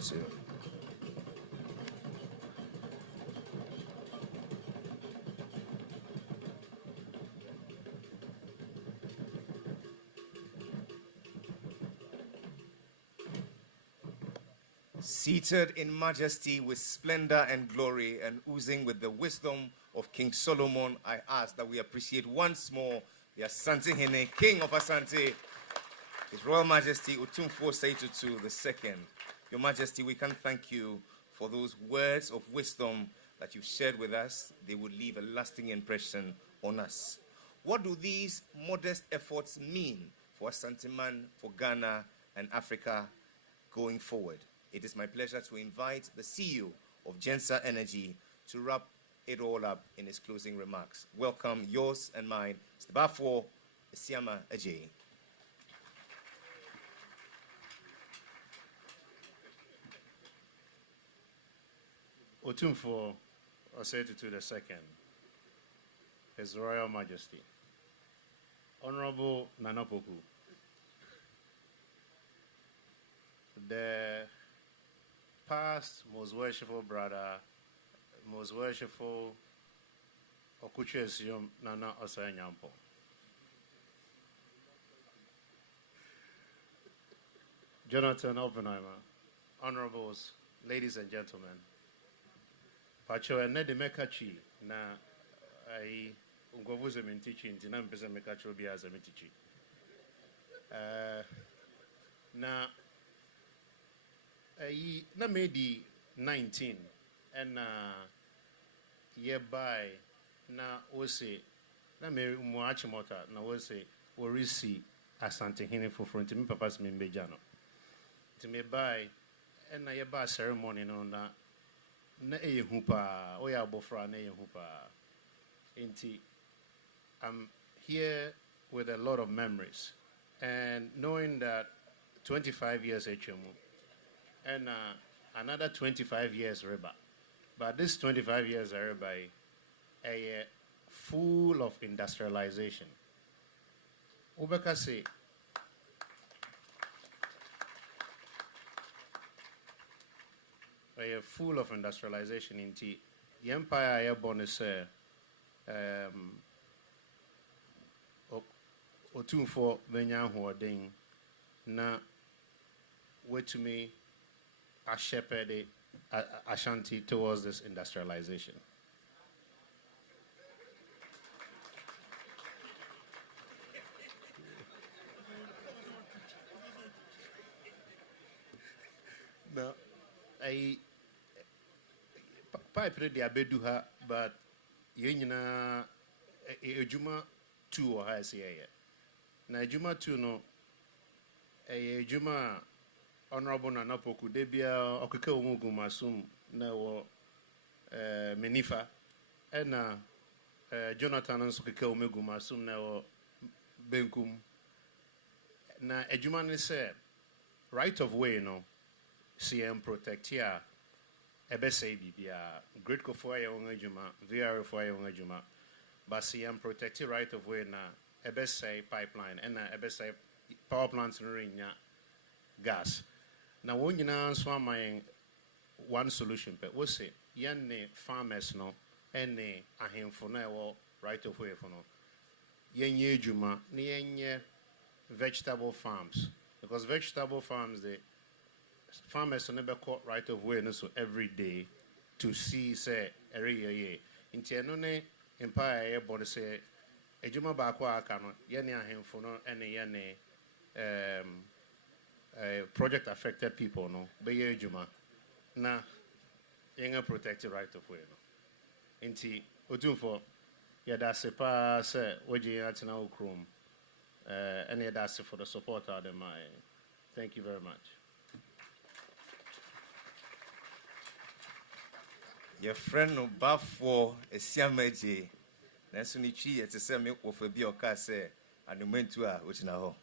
2. Seated in majesty with splendor and glory and oozing with the wisdom of King Solomon, I ask that we appreciate once more the Asante Hene, King of Asante, His Royal Majesty Otumfuo Osei-Tutu II. Your Majesty, we can thank you for those words of wisdom that you've shared with us. They will leave a lasting impression on us. What do these modest efforts mean for Asanteman, for Ghana and Africa going forward? It is my pleasure to invite the CEO of Genser Energy to wrap it all up in his closing remarks. Welcome, yours and mine, Mr. Bafo Isiama Ajay. Otumfuo Osei-Tutu II, His Royal Majesty, Honorable Nana Poku, the past most worshipful brother, most worshipful Okuchesium Nana Osei-Nyampo, Jonathan Oppenheimer, honorables, ladies and gentlemen, Pacho and Nedi Mekachi na ai ungovuze mentichi ntina mpesa mekacho bia za mentichi. Na ai na medi 19 and yebai na ose na me muachi mota na ose orisi Asante Hene for front me papas me mbejano. To me buy and na yeba ceremony no na na hupa oya bofra na hupa inti. I'm here with a lot of memories and knowing that 25 years HMU and another 25 years Reba, but this 25 years Reba a full of industrialization. Ubeka say full of industrialization in the empire airborne is Otumfuo Benya Hoarding na wetumi a shepherd Ashanti towards this industrialization. Now, pipe de abedu ha, but yenina ejuma 2 or has here. Na ejuma 2 no ejuma honorable Nana Poku debia okeke omugu masum na wo menifa na Jonathan nso keke omugu masum na wo benkum na ejuma ne say right of way no CM protect here. Ebesei bibia great ko for ya won adwuma VR for ya won adwuma but CM protect right of way na ebesei pipeline and na ebesei power plants no renya gas na won nyina nso aman one solution pe we say yen ne farmers no ene ahemfo na ewo right of way for no yenye adwuma na yenye vegetable farms because vegetable farms they farmers never caught right of way so every day to see say area inti eno ne empire airborne say ejuma ba kwa aka no ye ne ahemfo no ene ye ne project affected people no be ye ejuma na yenga protected right of way no inti Otumfuo ye da se pa say woji atena okrom and ye da se for the support of them. Thank you very much. Your friend no Bafo Isiama Ajay. Nanso ni twi ete se me ofa bi oka se anumentu a ochina ho.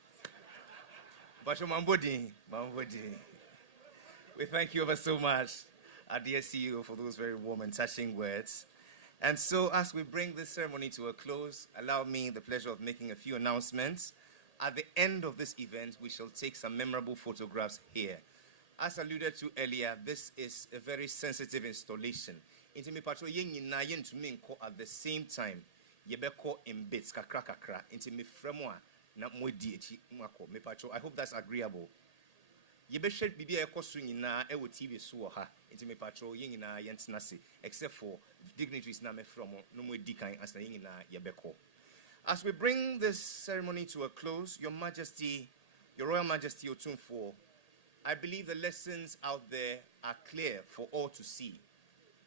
Basho mambodi. We thank you ever so much, our dear CEO, for those very warm and touching words. And so as we bring this ceremony to a close, allow me the pleasure of making a few announcements. At the end of this event, we shall take some memorable photographs here. As alluded to earlier, this is a very sensitive installation. Into me patrol yen na yen to me at the same time. Yebeko in bits kakra kakra. Into me fremwa na mwedi mwako. Me patrol. I hope that's agreeable. Yebeshe bibi eko swing na ewo TV so ha. Into me patrol yen na yen tinasi. Except for dignitaries na me from no mwedi kan as na yen na yebeko. As we bring this ceremony to a close, Your Majesty, Your Royal Majesty Otumfuo, I believe the lessons out there are clear for all to see.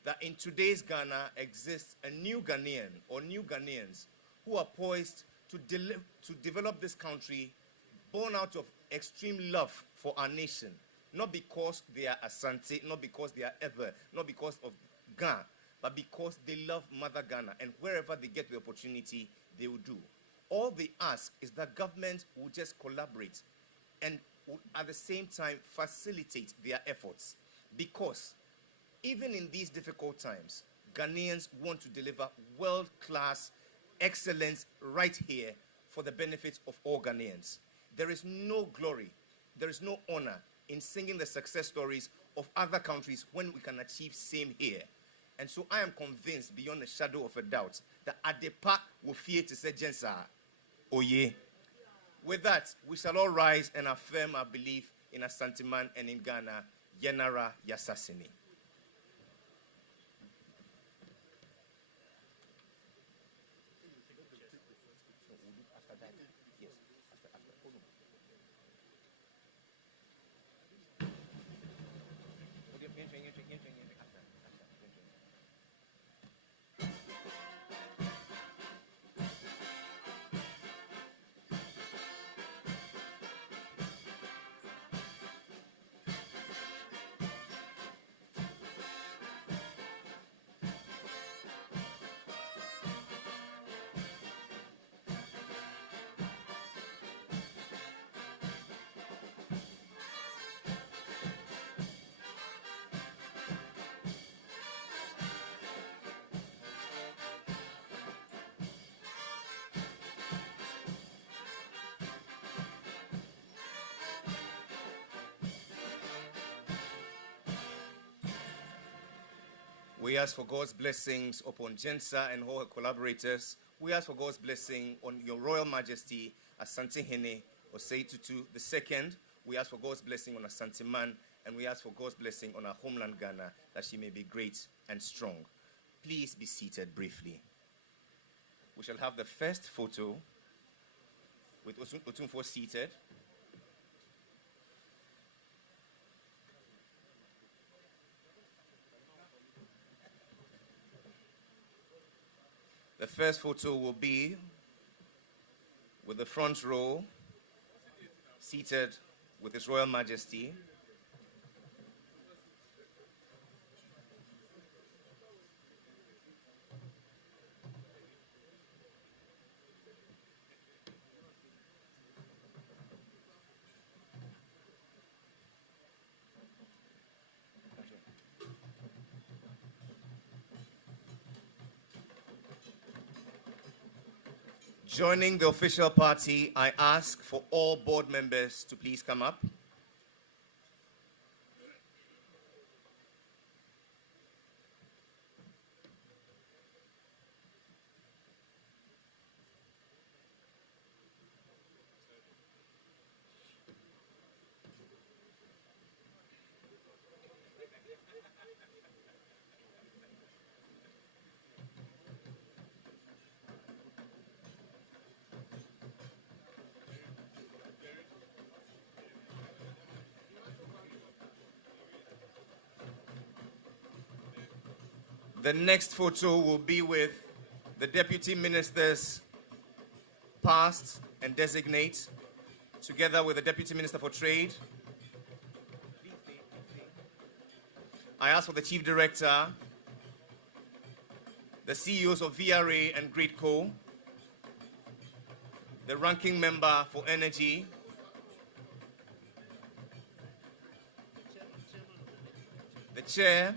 That in today's Ghana exists a new Ghanaian or new Ghanaians who are poised to develop this country born out of extreme love for our nation. Not because they are Asante, not because they are Ever, not because of Ghana, but because they love Mother Ghana. And wherever they get the opportunity, they will do. All they ask is that government will just collaborate and would at the same time facilitate their efforts. Because even in these difficult times, Ghanaians want to deliver world-class excellence right here for the benefit of all Ghanaians. There is no glory, there is no honor in singing the success stories of other countries when we can achieve same here. And so I am convinced beyond a shadow of a doubt that Adepa will fear to say Genser. Oh yeah. With that, we shall all rise and affirm our belief in Asanteman and in Ghana, Yenara Yasasini. We ask for God's blessings upon Genser and all her collaborators. We ask for God's blessing on Your Royal Majesty Asante Hene Osei Tutu II. We ask for God's blessing on Asante Man, and we ask for God's blessing on our homeland Ghana, that she may be great and strong. Please be seated briefly. We shall have the first photo with Otumfuo seated. The first photo will be with the front row, seated with His Royal Majesty. Joining the official party, I ask for all board members to please come up. The next photo will be with the deputy ministers, past and designate, together with the deputy minister for trade. I ask for the chief director, the CEOs of VRA and Gridco, the ranking member for energy, the chair,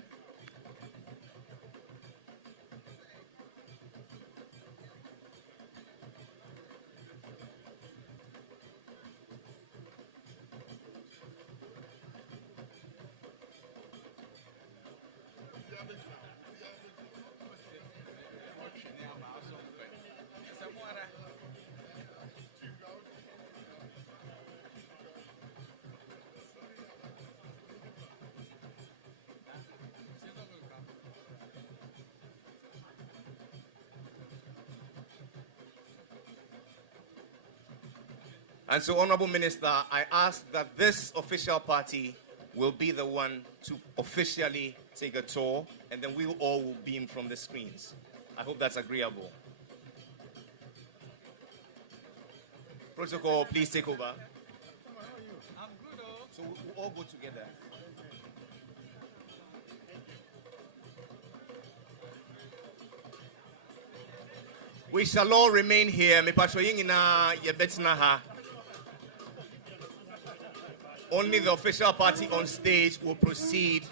And so, Honorable Minister, I ask that this official party will be the one to officially take a tour, and then we all will beam from the screens. I hope that's agreeable. Protocol, please take over. So we'll all go together. We shall all remain here. Only the official party on stage will proceed.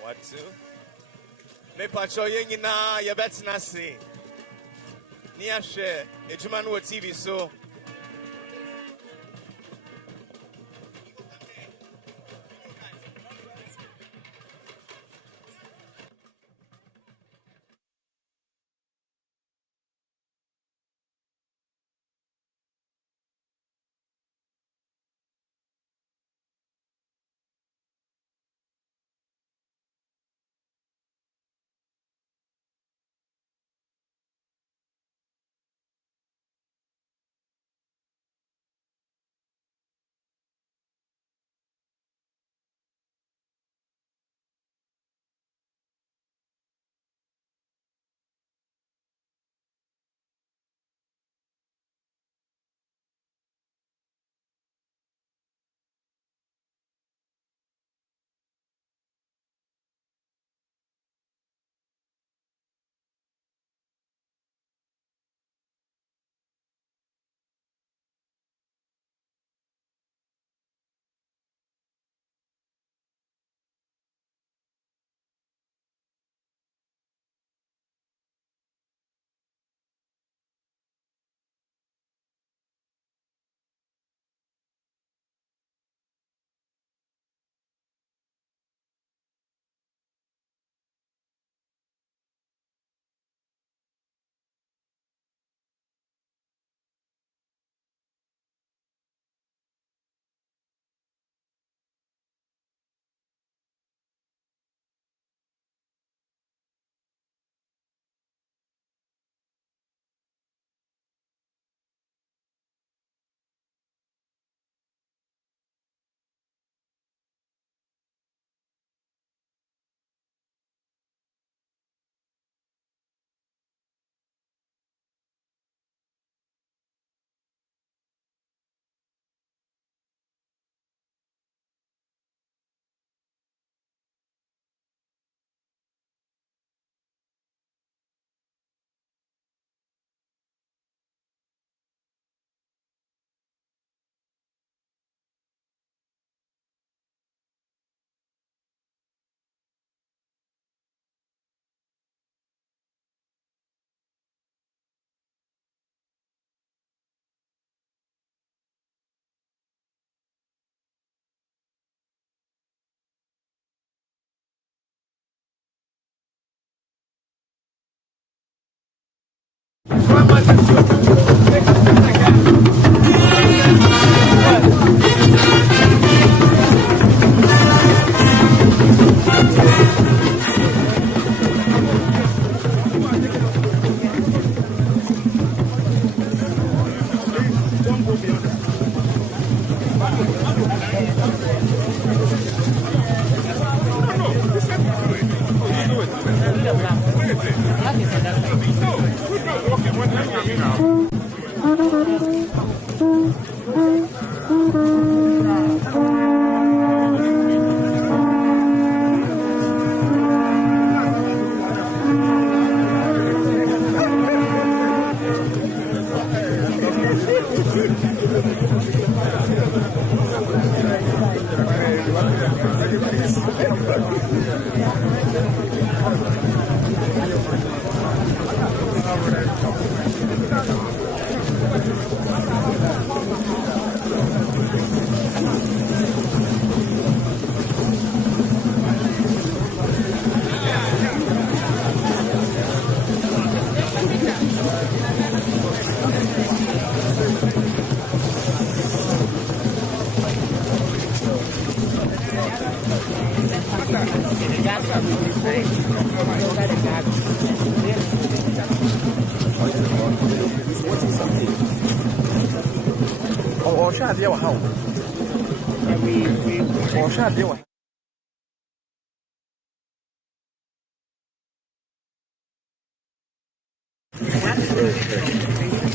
What to? Me pacho yengina ya betina se. Ni ahwe ejuma no TV so.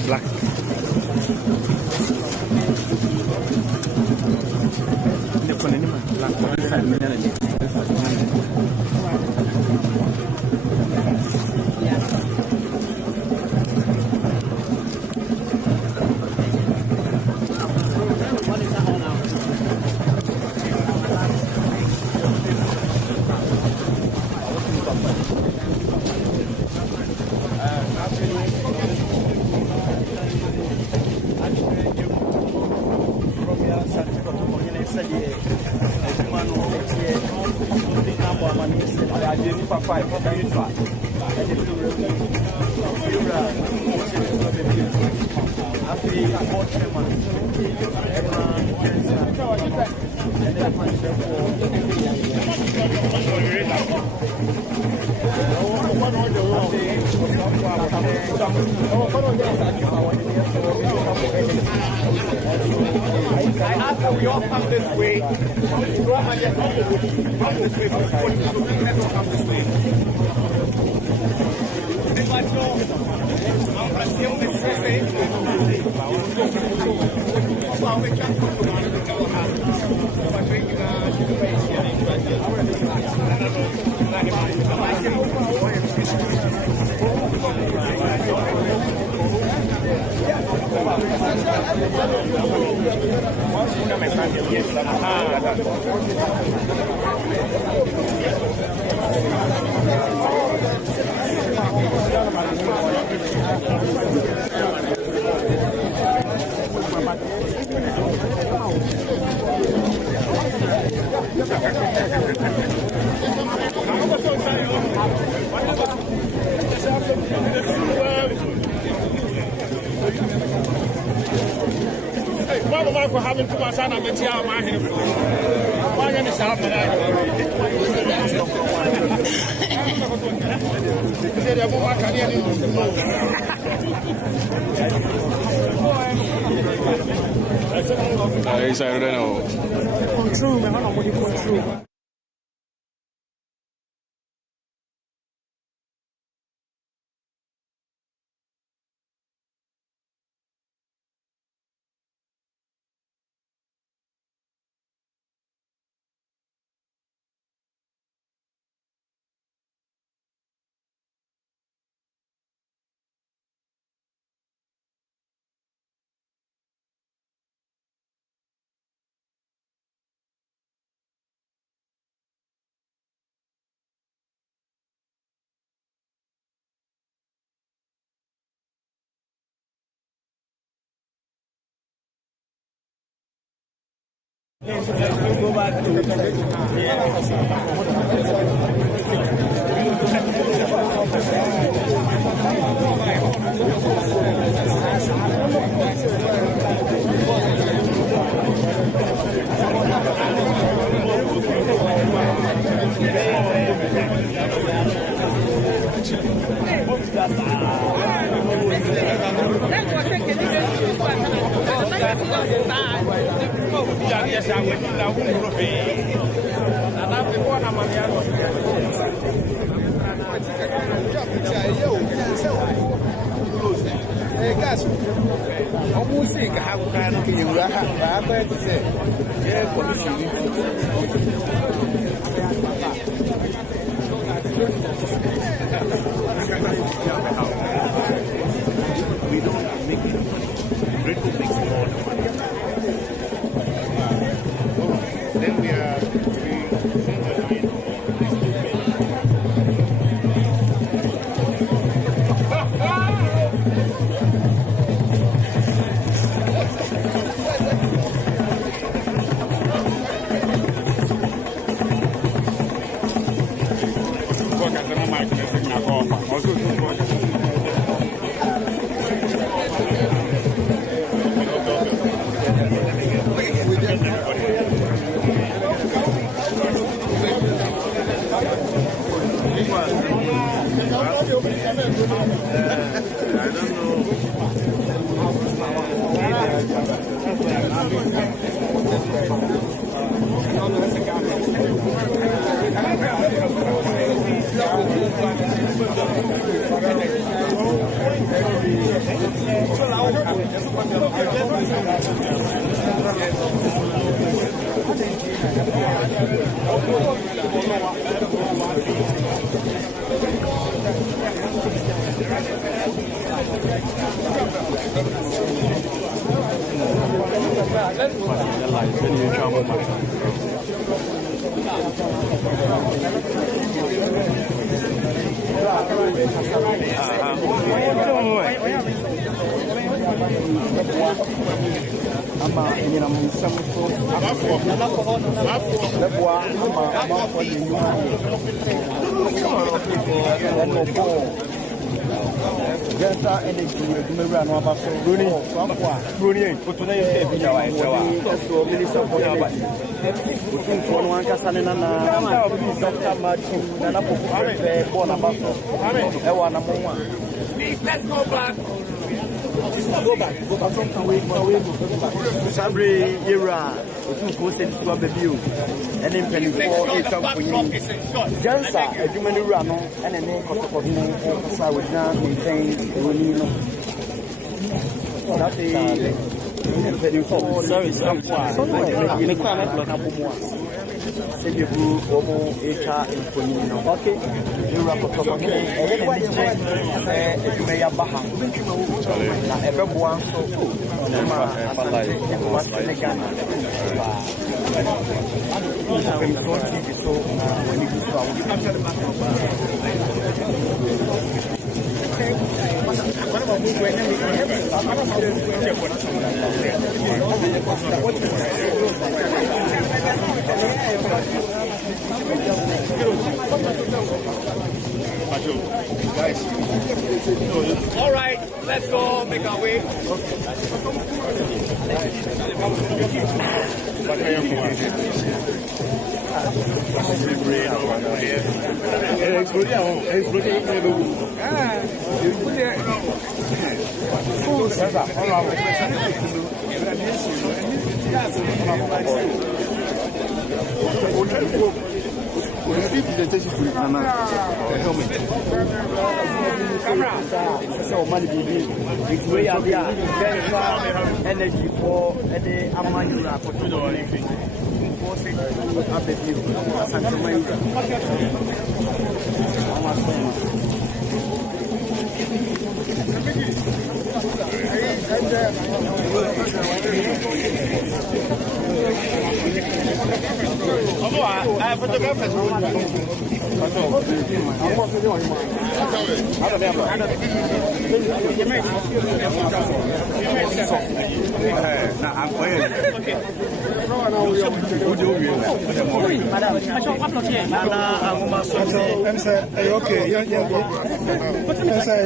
Black. We all come this way. Come this way. Come this way. We're having too much time to get out of my hand. Why are you stop it? Control, man. Control. Go back to yes, I went to we don't make it. Britain makes more money. Then we are I don't know. Genser and the Governmental Bruni, put to the Minister for one Casalina, Dr. Martin, and please, let's go back. Go back. Sabri era, two posted to a review, and then penny for a company. Genser, a human run, and a name of the would now maintain Runino. That's a penny for. Sorry, you require a couple more. Send you Omo Eta in Fonino. Okay, you wrap up and you may have Baha. Everyone so cool. All right, let's go make our way. Energy for the Amanda for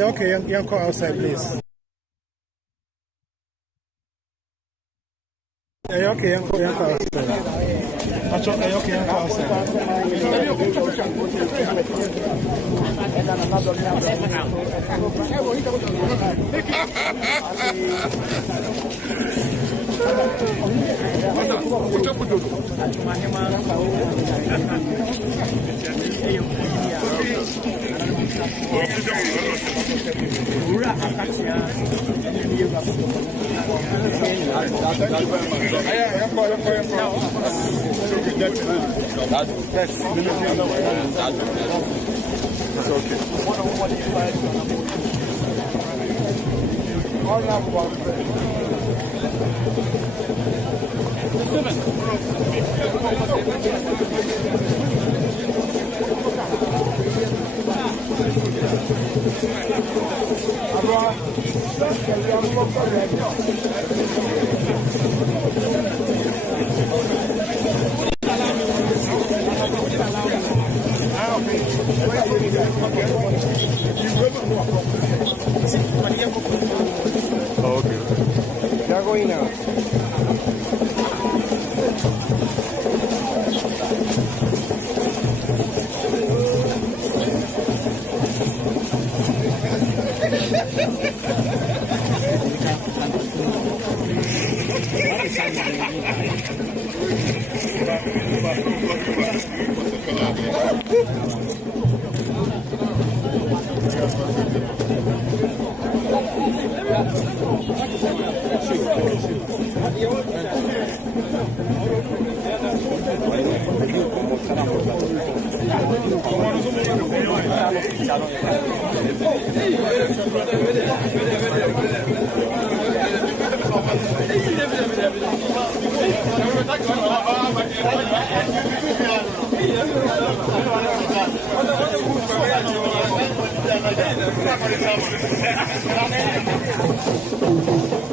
Okay, young call outside, please. Okay, young call outside. Okay, young call outside. They're going now. Thank you.